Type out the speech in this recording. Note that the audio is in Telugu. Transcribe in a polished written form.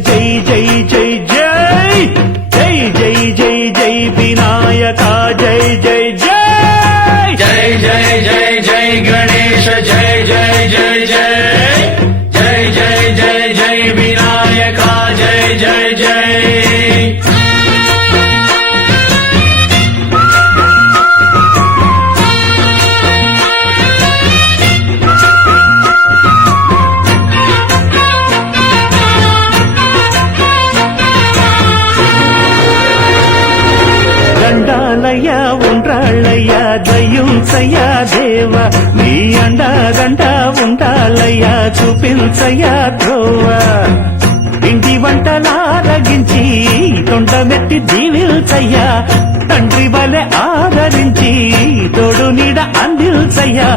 జై జై జై జై జై జై జై జై వినాయక జై జై జై జై జై జై జై గణేశ జై జై జై జై జై జై జై జై వినాయక జై జై జై దండాలయ్యా ఉండ్రాళ్ళయ్యా దయ్యుంచయ్యా దేవ నీ అండాదండ ఉండాలయ్యా చూపించయ్యా ధ్రువ ఇంటి వంటలారగించి తొండమెత్తి దీవిల్చయ్యా తండ్రి వలె ఆదరించి తోడు నీడ అందిల్చయ్యా